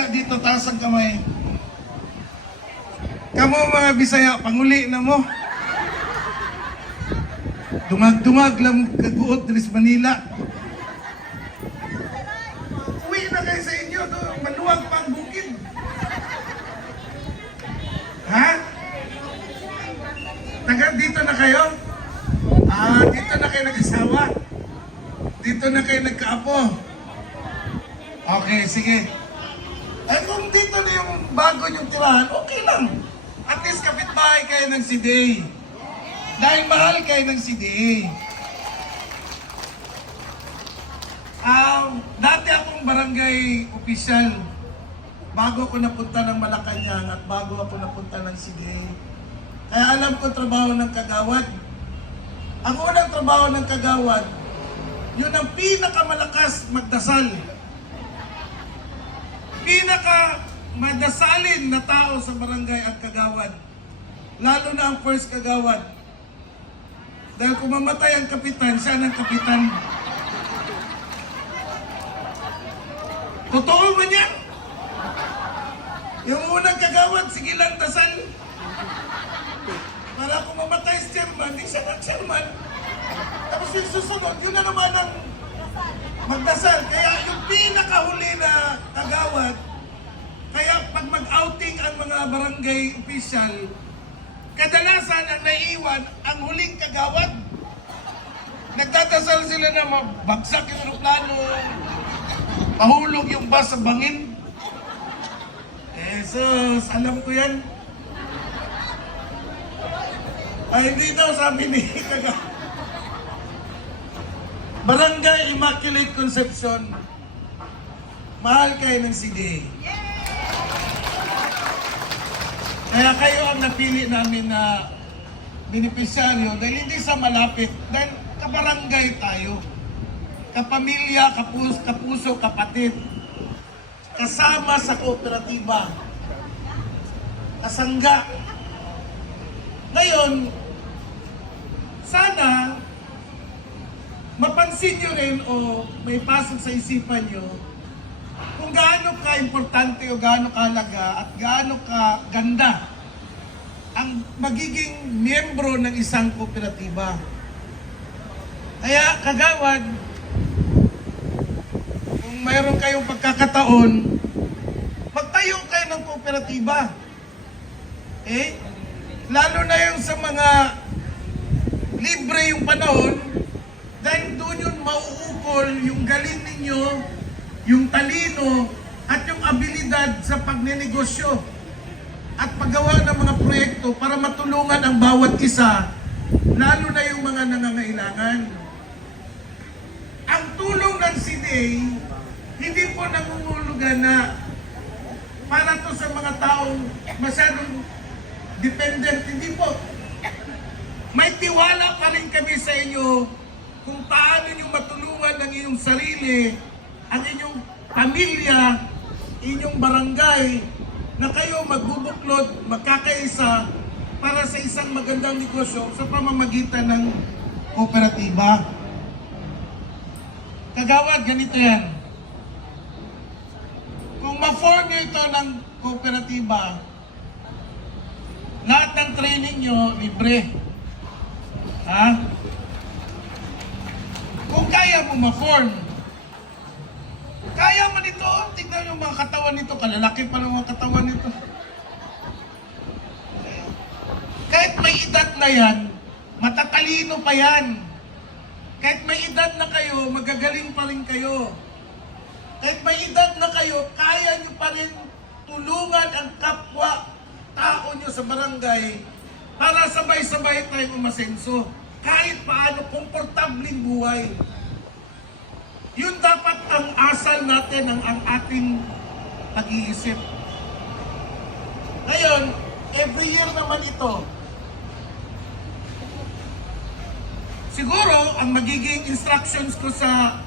Bisaya dito, taas ang kamay. Kamo mga Bisaya, panguli na mo. Dungag-dungag lang kaguot diri sa Manila. Uwi na kayo sa inyo, maluwag pa ang bukid. Ha? Taga dito na kayo? Dito na kayo nag-asawa? Dito na kayo nagkaapo? Okay, sige. Eh kung dito na yung bago yung tirahan, okay lang. At least kapitbahay kayo ng CDA. Dahil mahal kayo ng CDA. Dati akong barangay official. Bago ako napunta ng Malacanang at bago ako napunta ng CDA. Kaya alam ko trabaho ng kagawad. Ang unang trabaho ng kagawad, yun ang pinakamalakas magdasal. Pinaka-madasalin na tao sa barangay ang kagawad. Lalo na ang first kagawad. Dahil kung mamatay ang kapitan, siya ng kapitan. Totoo ba niya? Yung unang kagawad, sige lang dasal. Para kung mamatay si chairman, di siya ng chairman. Tapos yung susunod, yun na naman ang magdasal. Kaya yung pinakahuli na kagawad, kaya pag mag-outing ang mga barangay official, kadalasan ang naiiwan ang huling kagawad. Nagdadasal sila na mabagsak yung aeroplano, mahulog yung bus sa bangin. Jesus, alam ko yan. Ay, hindi daw sabi ni kagawad. Barangay Immaculate Conception, mahal kayo ng CDA. Kaya kayo ang napili namin na benepisyaryo dahil hindi sa malapit, dahil kabarangay tayo. Kapamilya, kapuso, kapatid. Kasama sa kooperatiba. Kasangga. Ngayon, sana mapansin nyo rin o may pasok sa isipan nyo kung gaano ka-importante o gaano kahalaga at gaano ka-ganda ang magiging miyembro ng isang kooperatiba. Kaya kagawad, kung mayroon kayong pagkakataon, magtayo kayo ng kooperatiba. Okay? Lalo na yung sa mga libre yung panahon, dahil doon yun mauukol yung galing ninyo, yung talino, at yung abilidad sa pagnenegosyo at paggawa ng mga proyekto para matulungan ang bawat isa, lalo na yung mga nangangailangan. Ang tulong ng CDA, hindi po nangungulugan na para to sa mga taong masyadong dependent, hindi po. May tiwala pa rin kami sa inyo kung paano nyo matulungan ang inyong sarili, ang inyong pamilya, inyong barangay, na kayo magbubuklod, magkakaisa para sa isang magandang negosyo sa pamamagitan ng kooperatiba. Kagawad, ganito yan. Kung ma-form nyo ito ng kooperatiba, lahat ng training nyo, libre. Ha? Kung kaya mo ma-form, kaya man ito, tignan yung mga katawan nito, kalalaki pa ng mga katawan nito. Kahit may edad na yan, matatalino pa yan. Kahit may edad na kayo, magagaling pa rin kayo. Kahit may edad na kayo, kaya nyo pa rin tulungan ang kapwa tao nyo sa barangay para sabay-sabay tayong umasenso. Kahit paano, komportabling buhay. Yun dapat ang asal natin, ang ating pag-iisip. Ngayon, every year naman ito. Siguro, ang magiging instructions ko sa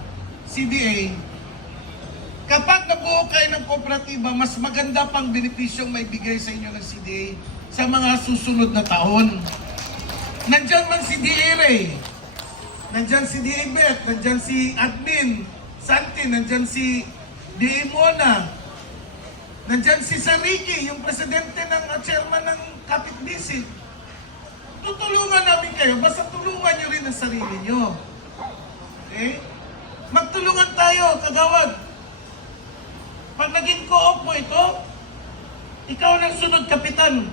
CDA, kapag nabuo kayo ng kooperatiba, mas maganda pang benepisyong may bigay sa inyo ng CDA sa mga susunod na taon. Nandyan man si DA Ray, nandyan si DA Beth, nandyan si Admin Santi, nandyan si DA Mona. Nandyan si Sir Ricky, yung presidente ng chairman ng Kapit-Bisig. Tutulungan namin kayo, basta tulungan nyo rin ang sarili nyo. Okay? Magtulungan tayo, kagawad. Pag naging co-op mo ito, ikaw nang sunod kapitan.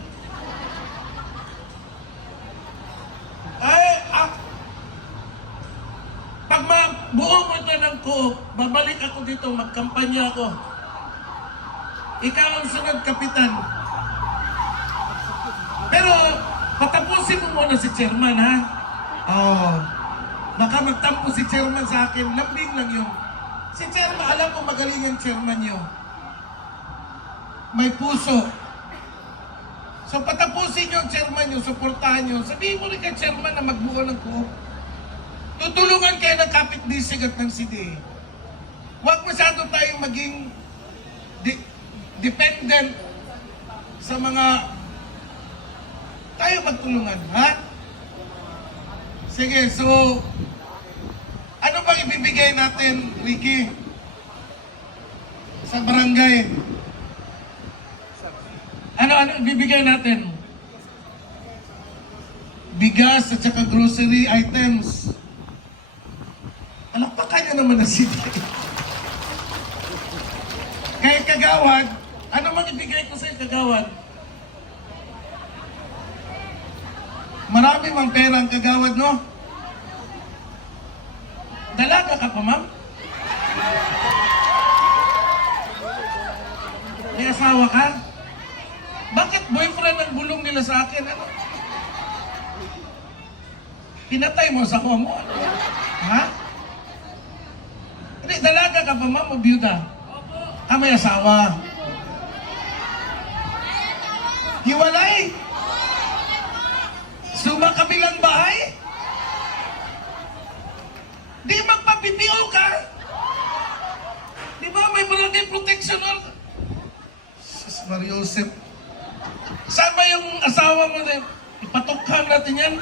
Pag mabuo mo ito ng co-op, babalik ako dito, magkampanya ako. Ikaw ang sunod kapitan. Pero, patapusin mo muna si chairman, ha? Oo. Baka magtampo si chairman sa akin, lambing lang yun. Si chairman, alam ko magaling yung chairman nyo. May puso. So patapusin nyo ang chairman nyo, suportahan nyo. Sabihin mo rin kay chairman na magbuo ng co-op. Tutulungan kayo ng Kapit-Bisig at ng CDA. Huwag masyado tayong maging dependent sa mga tayo magtulungan, ha? Sige, so ano bang ibibigay natin, Ricky? Sa barangay? Ano ibibigay natin? Bigas at saka grocery items. Palakpakan niya naman na city. Kaya kagawad, ano mang ibigay ko sa'yo, kagawad? Marami mang pera ang kagawad, no? Dalaga ka pa, ma'am? May asawa ka? Bakit boyfriend ang bulong nila sa akin? Ano? Pinatay mo sa mo? Ha? Hindi, dalaga ka pa, ma'am, o biyuda? May asawa. Hiwalay? Suma kabilang bahay? Di magpapipio ka? Di ba may barangay protection order? Sus Mariosep. Saan ba yung asawa mo na ipatukhan natin yan?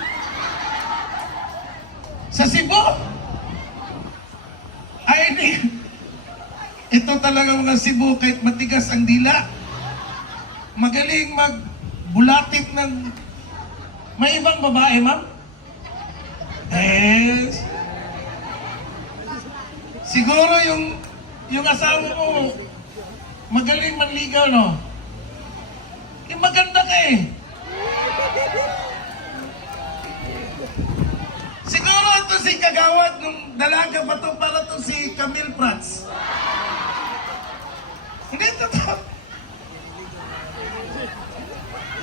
Sa Cebu? Ay, hindi. Ito talaga mga Cebu, kahit matigas ang dila, magaling magbulatit ng... May ibang babae, ma'am? Yes. Siguro yung asawa mo, magaling manligaw, no? Yung maganda ka eh. Siguro ito si kagawad nung dalaga pa to para to si Camille Prats. Hindi totoo.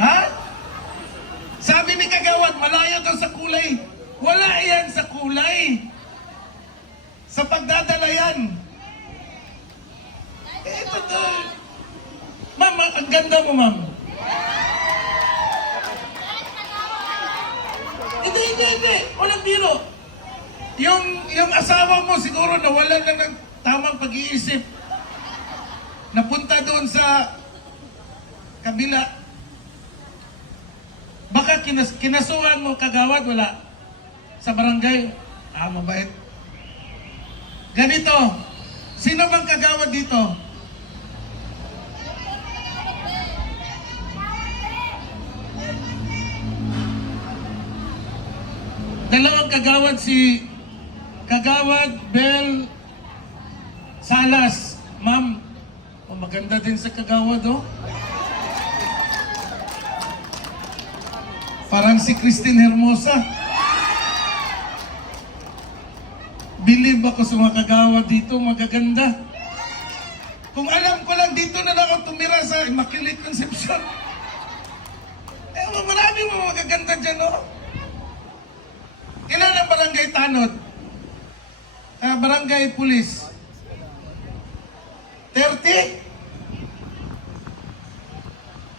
Ha? Sabi ni kagawad, malayo daw sa kulay. Wala yan sa kulay. Sa pagdadala yan. Ito to. Ma'am, ang ganda mo, ma'am. Hindi. Walang biro. Yung asawa mo siguro nawalan na ng tamang pag-iisip. Napunta doon sa kabila. Baka kinasuhan mo kagawad, wala. Sa barangay, mabait. Ganito, sino bang kagawad dito? Dalawang kagawad, si Kagawad Bel Salas. Ma'am, maganda din sa kagawad, oh. Parang si Christine Hermosa. Believe ako sa mga kagawad dito, magaganda. Kung alam ko lang, dito na lang ako tumira sa Immaculate Conception. Marami mga magaganda dyan, no? Ilan ang barangay tanod? Barangay pulis? 30?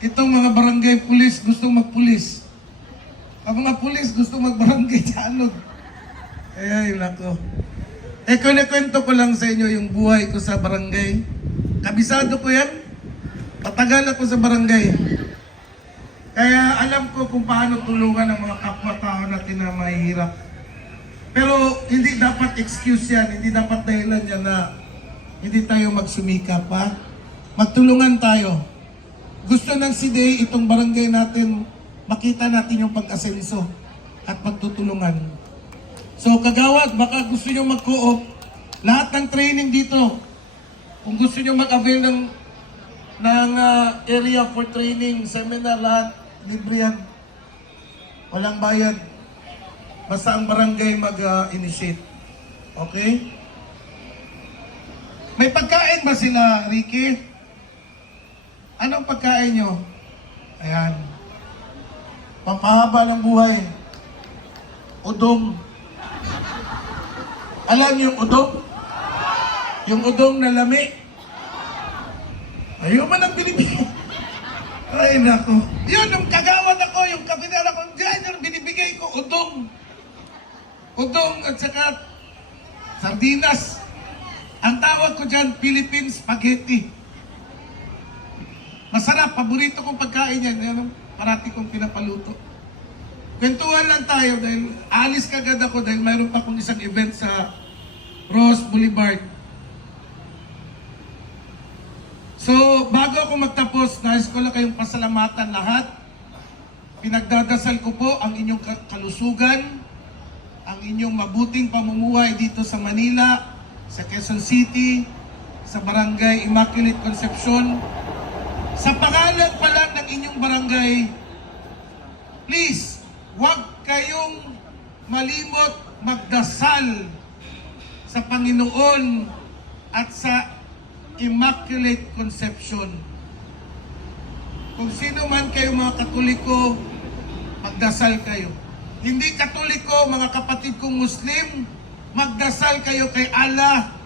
Itong mga barangay pulis gustong magpulis. Ang mga pulis gusto magbarangay tanod. Ay, nako. Kwento ko lang sa inyo yung buhay ko sa barangay. Kabisado ko yan. Patagal ako sa barangay. Kaya alam ko kung paano tulungan ang mga kapwa-tao natin na mahihirap. Pero hindi dapat excuse yan, hindi dapat dahilan yan na hindi tayo magsumikap, ha? magtulungan tayo. Gusto ng CDA itong barangay natin, makita natin yung pag-asenso at pagtutulungan. So kagawad, baka gusto nyo mag-co-op, lahat ng training dito, kung gusto nyo mag-avail ng area for training, seminar, lahat, libre yan. Walang bayad. Basta ang barangay mag-initiate. Okay? May pagkain ba sila, Ricky? Anong pagkain nyo? Ayan. Pampahaba ng buhay. Udong. Alam niyo yung udong? Yung udong na lami. Ayaw man ang binibigay. Ay, nako. Yun, yung kagawad ako, yung kapital ako, dyan yung binibigay ko, udong. Udong at saka sardinas. Ang tawag ko dyan, Philippine Spaghetti. Masarap, paborito kong pagkain yan. Yan, parati kong pinapaluto. Kwentuhan lang tayo dahil alis kagad ako dahil mayroon pa akong isang event sa Ross Boulevard. So, bago ako magtapos, nais ko lang kayong pasalamatan lahat. Pinagdadasal ko po ang inyong kalusugan, ang inyong mabuting pamumuhay dito sa Manila, sa Quezon City, sa Barangay Immaculate Concepcion. Sa pangalan pa lang ng inyong barangay, please, huwag kayong malimot magdasal sa Panginoon at sa Immaculate Conception. Kung sino man kayo mga Katoliko, magdasal kayo. Hindi Katoliko, mga kapatid kong Muslim, magdasal kayo kay Allah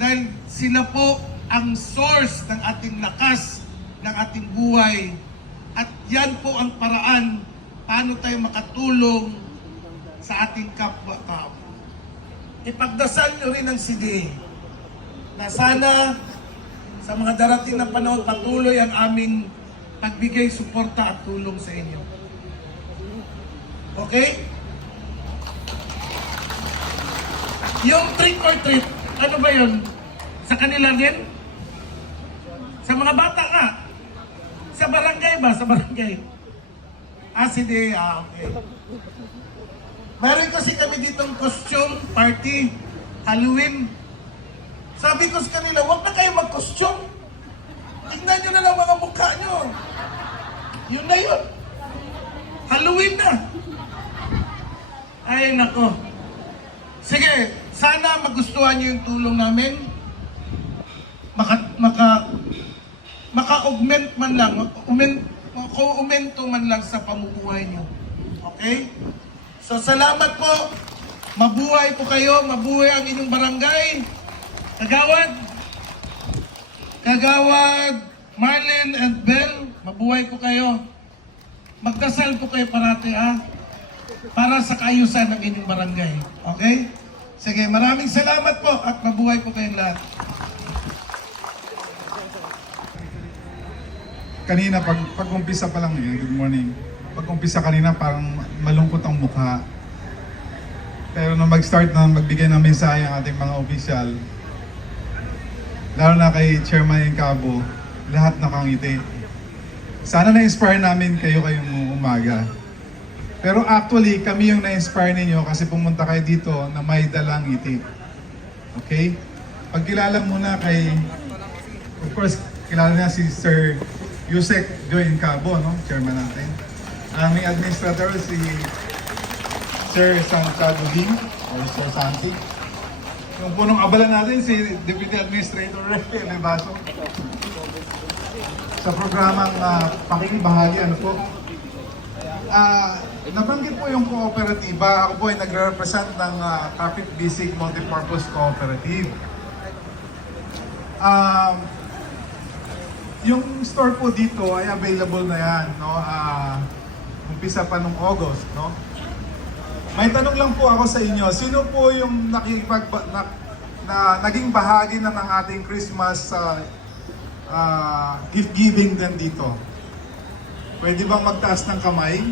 dahil sila po ang source ng ating lakas, ng ating buhay. At yan po ang paraan paano tayo makatulong sa ating kapwa-tao. Ipagdasal nyo rin ang CDA na sana sa mga darating na panahon patuloy ang aming pagbigay suporta at tulong sa inyo. Okay? Yung trick or treat, ano ba yun? Sa kanila din? Sa mga bata nga? Sa barangay ba? Sa barangay? CDA, okay. Meron kasi kami ditong costume party, Halloween. Sabi ko sa kanila, huwag na kayo mag-costume. Tingnan nyo na lang mga mukha nyo. Yun na yun. Halloween na. Ay, nako. Sige, sana magustuhan nyo yung tulong namin. Maka-augment man lang, maka-aumento man lang sa pamumuhay nyo. Okay? So, salamat po. Mabuhay po kayo. Mabuhay ang inyong barangay. Kagawad, Marlene and Bell, mabuhay po kayo. Magdasal po kayo parati, para sa kaayusan ng inyong barangay. Okay? Sige, maraming salamat po at mabuhay po kayong lahat. Kanina, pag-umpisa pa lang good morning. Pag-umpisa kanina, parang malungkot ang mukha. Pero nung mag-start na magbigay ng mensahe ang ating mga opisyal, lalo na kay Chairman Cabo, lahat nakangiti. Sana na-inspire namin kayo kayong umaga. Pero actually, kami yung na-inspire ninyo kasi pumunta kayo dito na may dalang ngiti. Okay? Pagkilala muna kay, of course, kilala niya si Sir Yusek Joy Cabo, no? Chairman natin. Ang aming administrator si Sir Santiago Lim, or Sir Santi. Yung punong abala natin si Deputy Administrator Rafael Levaso. Sa programang pakikibahagi, ano po? Nabanggit po yung kooperatiba. Ako po ay nagre-represent ng Kapit Bisig Multipurpose Cooperative. Yung store po dito ay available na yan, no? Umpisa pa nung August, no? May tanong lang po ako sa inyo, sino po yung naging bahagi na ng ating Christmas gift giving din dito? Pwede bang magtaas ng kamay?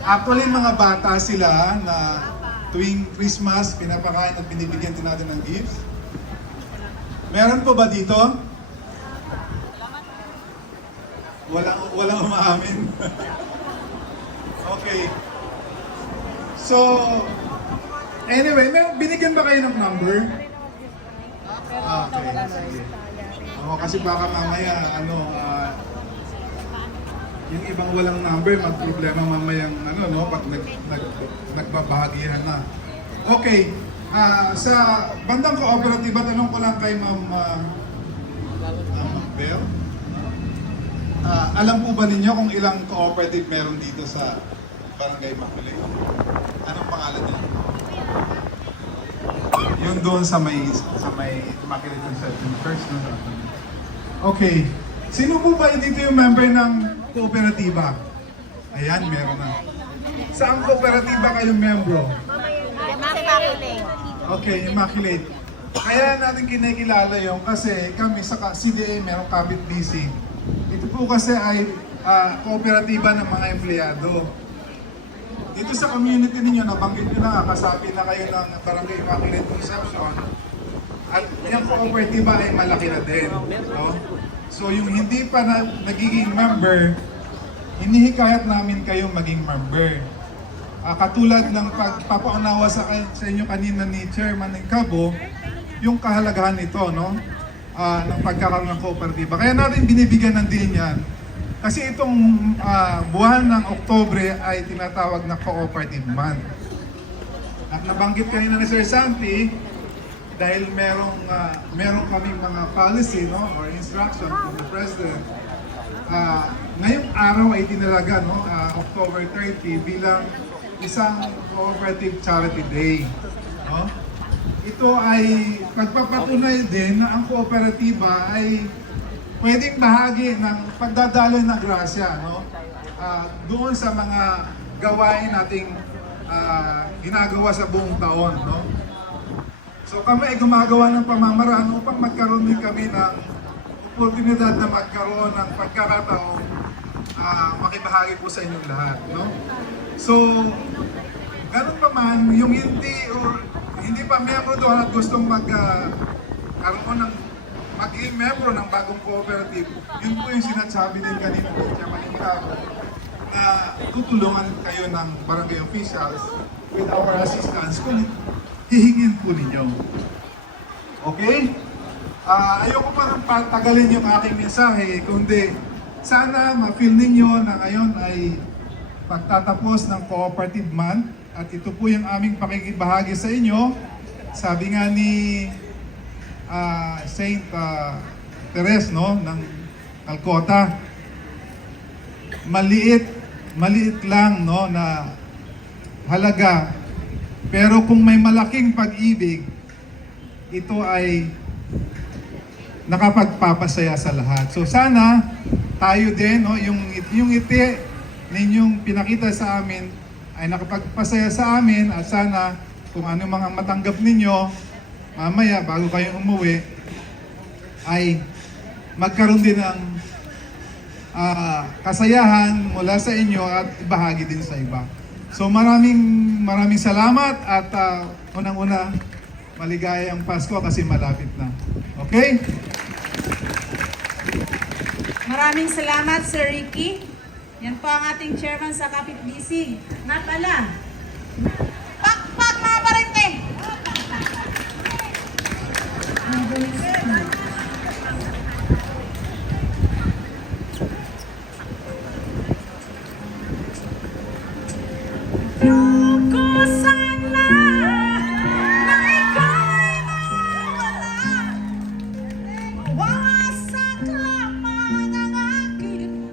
Actually, mga bata sila na tuwing Christmas, pinapakain at binibigyan din natin ng gifts. Meron po ba dito? Walang umaamin. Okay. So, anyway, binigyan ba kayo ng number? Okay. Sige. Kasi baka mamaya, yung ibang walang number, magproblema mamayang, pag nagbabahagihan na. Okay. Sa bandang kooperatiba, tanong ko lang kay Ma'am Bel. Alam po ba ninyo kung ilang cooperative meron dito sa Barangay Makulay? Anong pangalan niya? Yung doon sa may Immaculate Conception First. No? Okay. Sino po ba dito yung member ng kooperatiba? Ayan, meron na. Saan kooperatiba kayong membro? Okay, Immaculate. Kaya natin kinikilala yung kasi kami sa CDA merong Kapit BC. Ito po kasi ay kooperatiba ng mga empleyado. Dito sa community ninyo, nabanggit nyo na, kasabi na kayo ng Barangay Immaculate Conception. At yung kooperatiba ay malaki na din. No? So yung hindi pa nagiging member, hinihikayat namin kayong maging member. Katulad ng pagpapaunawa sa inyo kanina ni Chairman ng Cabo, yung kahalagahan nito, no? Ng pagkakaroon ng kooperatiba. Kaya natin binibigyan ng din yan. Kasi itong buwan ng Oktobre ay tinatawag na Cooperative Month. At nabanggit kanina ni Sir Santi, dahil merong kaming mga policy, no, or instruction from the President, ngayong araw ay tinalaga, no, October 30 bilang isang Cooperative Charity Day. No? Ito ay pagpapatunay din na ang kooperatiba ay pwedeng bahagi ng pagdadaloy ng grasya, no? Doon sa mga gawain nating ginagawa sa buong taon. No? So kami ay gumagawa ng pamamaraan upang magkaroon din kami ng oportunidad na magkaroon ng pagkakataong makibahagi po sa inyong lahat. No? So, ganun pa man, yung hindi pa miyembro doon at gustong magkaroon ng maging membro ng bagong cooperative, yun po yung sinasabi din kanina ng Chairman Cabo na tutulungan kayo ng barangay officials with our assistance kung hihingin po ninyo. Okay? Ayoko pa patagalin yung aking mensahe, kundi sana ma-feel ninyo na ngayon ay pagtatapos ng Cooperative Month at ito po yung aming pakikibahagi sa inyo. Sabi nga ni Saint Teres, no, ng Calcutta, maliit lang, no, na halaga, pero kung may malaking pag-ibig, ito ay nakapagpapasaya sa lahat. So sana tayo din, no, yung ngiti ninyong pinakita sa amin ay nakapagpasaya sa amin at sana kung ano mga matanggap ninyo mamaya bago kayo umuwi ay magkaroon din ng kasayahan mula sa inyo at ibahagi din sa iba. So maraming salamat at unang-una maligayang Pasko kasi malapit na. Okay? Maraming salamat, Sir Ricky. Yan po ang ating chairman sa Kapit BC. Nga pala, pakpak mga barente! Ayoko sana na ikaw'y mawala. Wasak lamang ang aking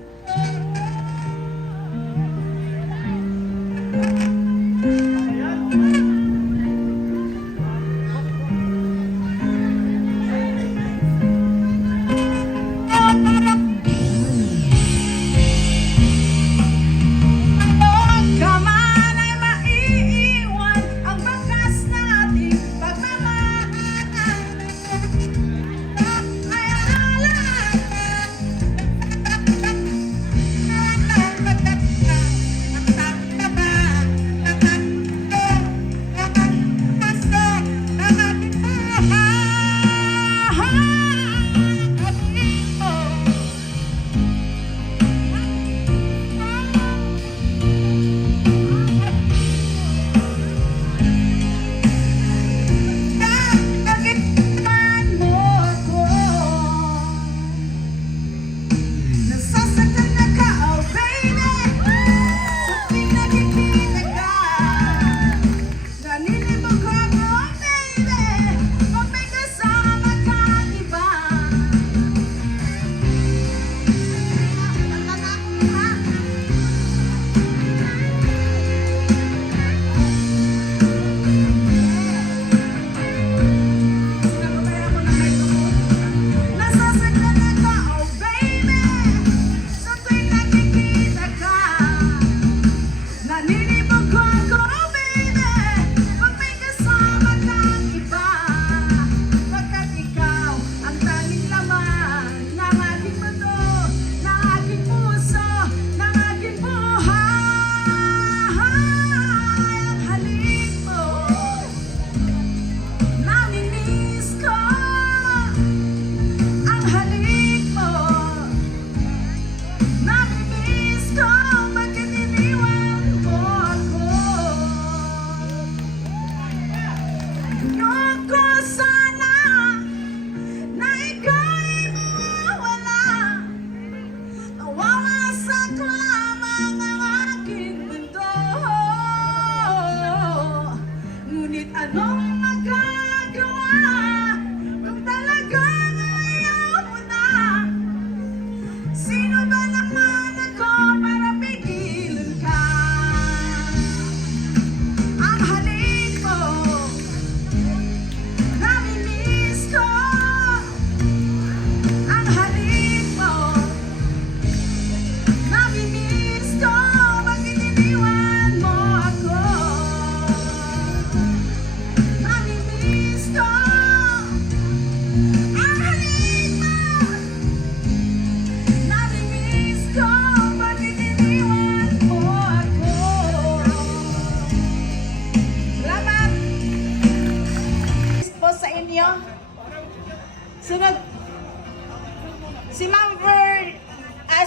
Si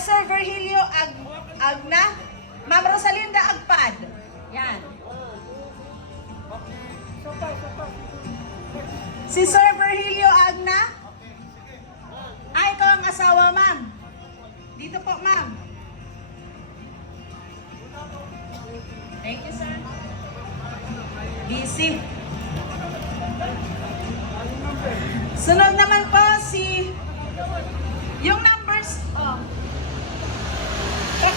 Sir Virgilio Agna. Ma'am Rosalinda Agpad. Yan. Si Sir Virgilio Agna. Ikaw ang asawa, ma'am. Dito po, ma'am. Thank you, sir. Busy. Sunod naman po yung numbers,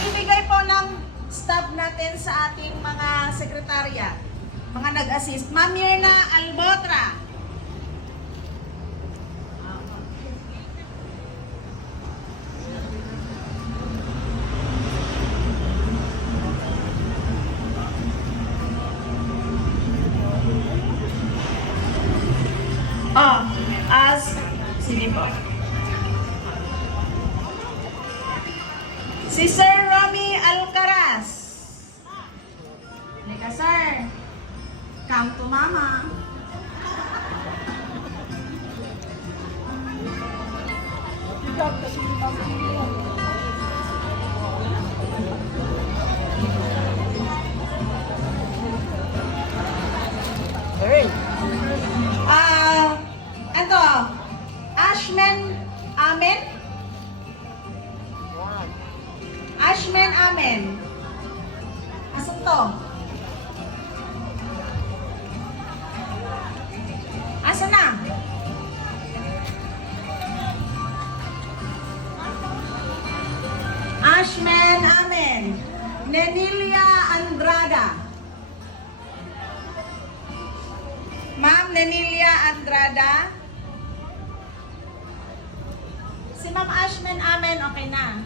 ibigay po ng staff natin sa ating mga sekretarya, mga nag-assist. Ma'am Mirna Albotra. Sige po. Si Sir Romy Alcaraz. Halika, sir. Come to mama. Ashman Amen. Ashman Amen. Asan to? Asan na? Ashman Amen. Nenilia Andrada. Ma'am Nenilia Andrada. Si Ma'am Ashman Amen, okay na.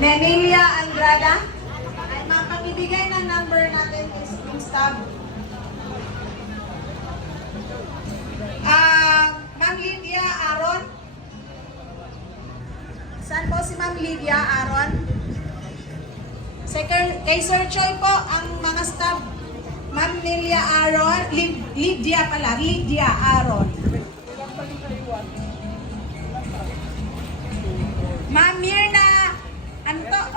Nenilia Andrada. Ay, ma'am, pag-ibigay ng number natin is yung staff. Ma'am Lydia Aron. Saan po si Ma'am Lydia Aron? Kay Sir Choi po, ang mga staff. Ma'am Lydia Aron. Lydia Aron. Ma'am Mirna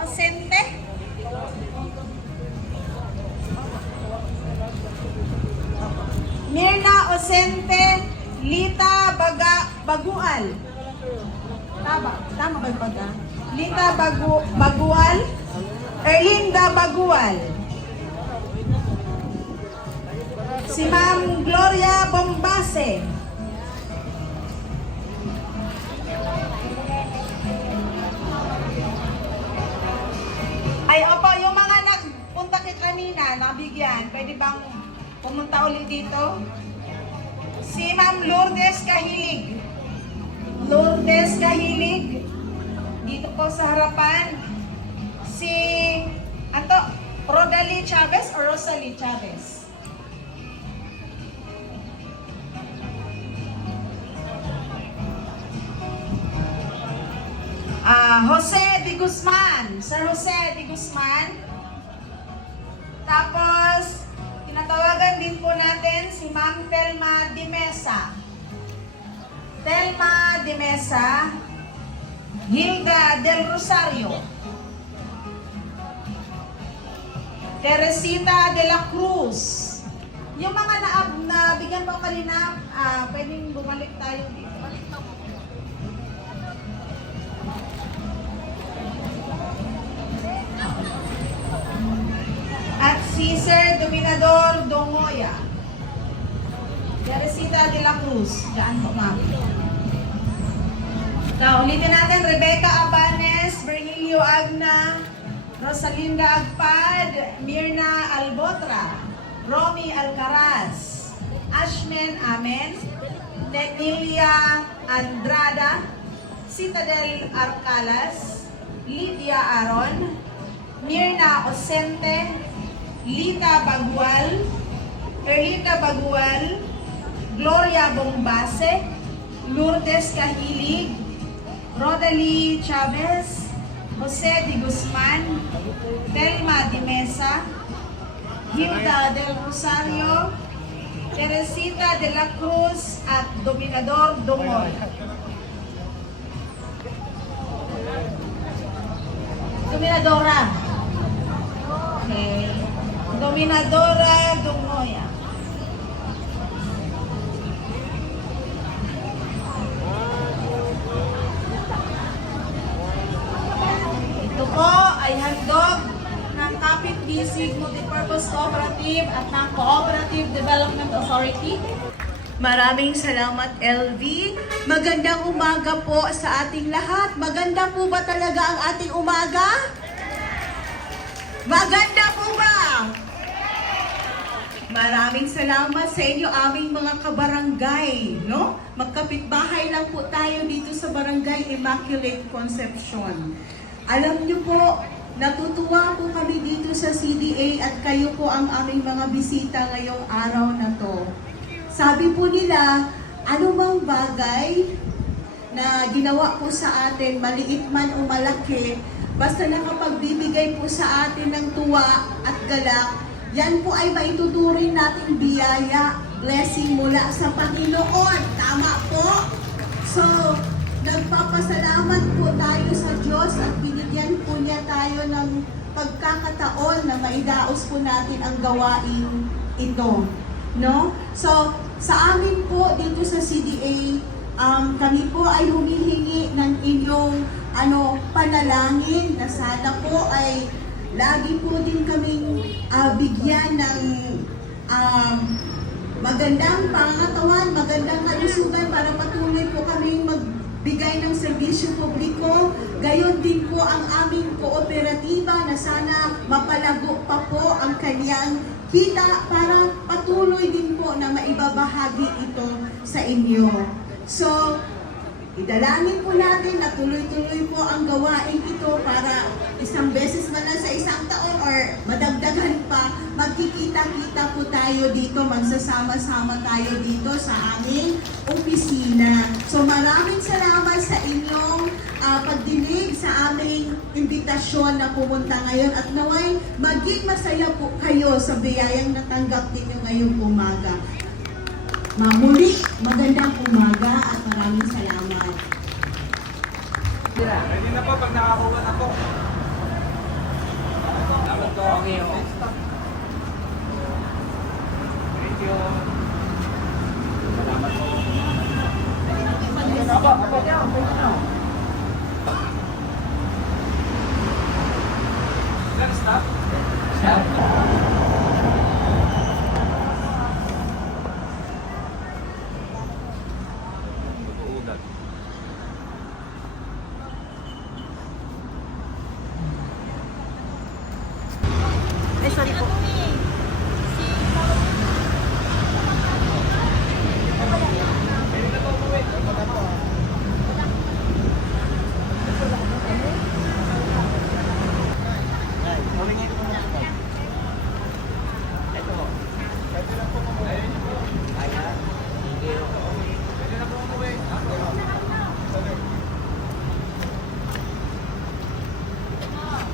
Osente. Mirna Osente Lita Bagual. Tama ba yung pagka? Lita Bagual. Erlinda Bagual. Si Ma'am Gloria Bombase. Ay, opo, yung mga nagpunta kay kanina, nabigyan, pwede bang pumunta ulit dito? Si Ma'am Lourdes Kahilig. Lourdes Kahilig. Dito po sa harapan. Si, Rodalie Chavez o Rosalie Chavez? Jose de Guzman. Sir Jose de Guzman. Tapos, tinatawagan din po natin si Ma'am Telma de Mesa. Telma de Mesa. Hilda del Rosario. Teresita de la Cruz. Yung mga nabigyan po kanina, pwedeng bumalik tayo dito. At si Sir Dominador Dongoya. Teresita de la Cruz. Diyan po, ma'am. Ulitin natin, Rebecca Abanes, Virgilio Agna, Rosalinda Agpad, Mirna Albotra, Romy Alcaraz, Ashman Amen, Nenilia Andrada, Citadel Arcalas, Lydia Aron, Mirna Osente, Lita Bagual, Erlinda Bagual, Gloria Bombase, Lourdes Kahilig, Rodalie Chavez, Jose de Guzman, Telma de Mesa, Hilda del Rosario, Teresita de la Cruz at Dominador Dongoy. Dominadora. Okay. Dominadora Dongoy. Ito po ay handog ng Kapit Bisig Multipurpose Cooperative at ng Cooperative Development Authority. Maraming salamat, LV. Magandang umaga po sa ating lahat. Maganda po ba talaga ang ating umaga? Maganda po ba? Maraming salamat sa inyo, aming mga kabarangay, no? Magkapitbahay lang po tayo dito sa Barangay Immaculate Conception. Alam niyo po, natutuwa po kami dito sa CDA at kayo po ang aming mga bisita ngayong araw na to. Sabi po nila, anumang bagay na ginawa po sa atin, maliit man o malaki, basta nakapagbibigay po sa atin ng tuwa at galak, yan po ay maituturing natin biyaya, blessing mula sa Panginoon. Tama po? So, nagpapasalamat po tayo sa Diyos at binigyan po niya tayo ng pagkakataon na maidaos po natin ang gawain ito. No? So, sa amin po dito sa CDA, kami po ay humihingi ng inyong panalangin na sana po ay lagi po din kaming bigyan ng magandang pangangatawan, magandang kalusugan para patuloy po kaming magbigay ng serbisyo publiko. Gayon din po ang aming kooperatiba na sana mapalago pa po ang kanyang kita para patuloy din po na maibabahagi ito sa inyo. So, idalangin po natin na tuloy-tuloy po ang gawain ito para isang beses man lang sa isang taon or madagdagan pa, magkikita-kita po tayo dito, magsasama-sama tayo dito sa aming opisina. So maraming salamat sa inyong pagdinig sa aming imbitasyon na pumunta ngayon at naway maging masaya po kayo sa biyayang natanggap ninyo ngayong umaga. Muli, magandang umaga at maraming salamat. Ready na po pag nakakuha na po. Salamat po. Okay, okay. Thank you. Salamat po. Apo, stop. Sorry po.